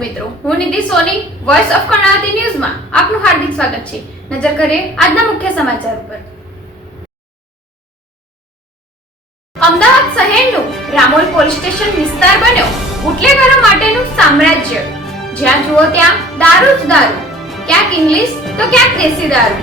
મિત્રો, હું Nidhi Soni voice of Karnavati ન્યૂઝમાં આપનું હાર્દિક સ્વાગત છે. નજર કરીએ આજના મુખ્ય સમાચાર ઉપર. અમદાવાદ શહેરનું રામોલ પોલીસ સ્ટેશન વિસ્તાર બન્યો. બુટલેગરો માટેનું સામ્રાજ્ય. જ્યાં જુઓ ત્યાં દારૂ જ દારૂ. ક્યાંક ઇંગ્લિશ, તો ક્યાંક દેશી દારૂ.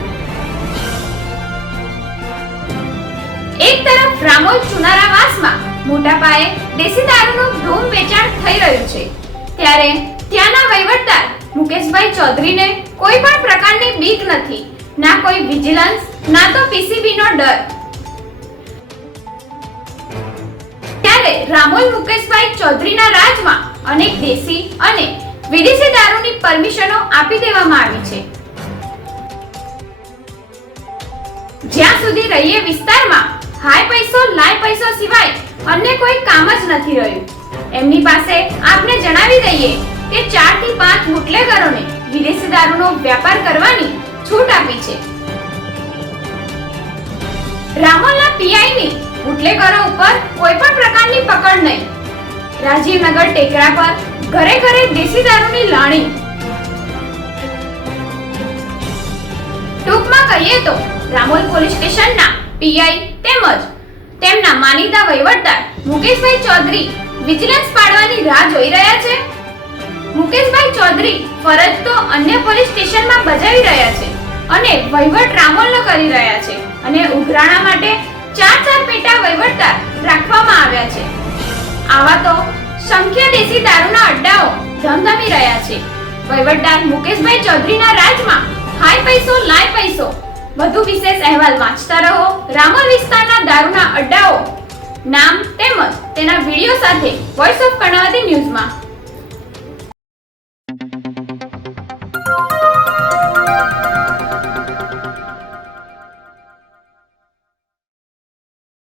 એક તરફ રામોલ ચુનારાવાસમાં મોટા પાયે દેશી દારૂનું ધૂમ વેચાણ થઈ રહ્યું છે. ત્યારે ત્યાંના વહીવટદાર મુકેશભાઈ ચૌધરીને કોઈ પણ પ્રકારની બીક નથી. ના કોઈ વિજિલન્સ, ના તો પીસીબી ડર. ત્યારે રામોલ મુકેશભાઈ ચૌધરીના રાજમાં અનેક દેશી અને વિદેશી દારૂની પરમિશનો આપી દેવામાં આવી છે. જ્યાં સુધી રહીએ વિસ્તારમાં, હાય પૈસો, લાય પૈસો સિવાય અન્ય કોઈ કામ જ નથી રહ્યું. એમની પાસે આપને જણાવી દઈએ કે 4 થી 5 બુટલેગરોને વિદેશી દારૂનો વ્યાપાર કરવાની છૂટ આપી છે. રામોલના પીઆઈની બુટલેગરો ઉપર કોઈ પણ પ્રકારની પકડ નહીં. રાજીવનગર ટેકરા પર ઘરે ઘરે દેશી દારૂની લાણી. ટૂંકમાં કહીએ તો રામોલ પોલીસ સ્ટેશનના પીઆઈ તેમજ તેમના માનીતા વહીવટદાર મુકેશભાઈ ચૌધરી વિજિલન્સ પાડવાની રાહ જોઈ રહ્યા છે? મુકેશભાઈ ચૌધરી ફરજ તો અન્ય પોલીસ સ્ટેશનમાં બજાવી રહ્યા છે અને વહીવટ રામોલનો કરી રહ્યા છે અને ઉઘરાણા માટે ચાર ચાર પેટા વહીવટદાર રાખવામાં આવ્યા છે. આવા તો સંખ્યા દેશી દારૂના અડ્ડાઓ ધમધમી રહ્યા છે. વહીવટદાર મુકેશભાઈ ચૌધરીના રાજમાં હાય પૈસો, લાય પૈસો વધુ વિશેષ અહેવાલ વાંચતા રહો. રામોલ વિસ્તારના દારૂના અડ્ડાઓ નામ તેમજ તેના વીડિયો સાથે વોઇસ ઓફ કર્ણાવતી ન્યૂઝમાં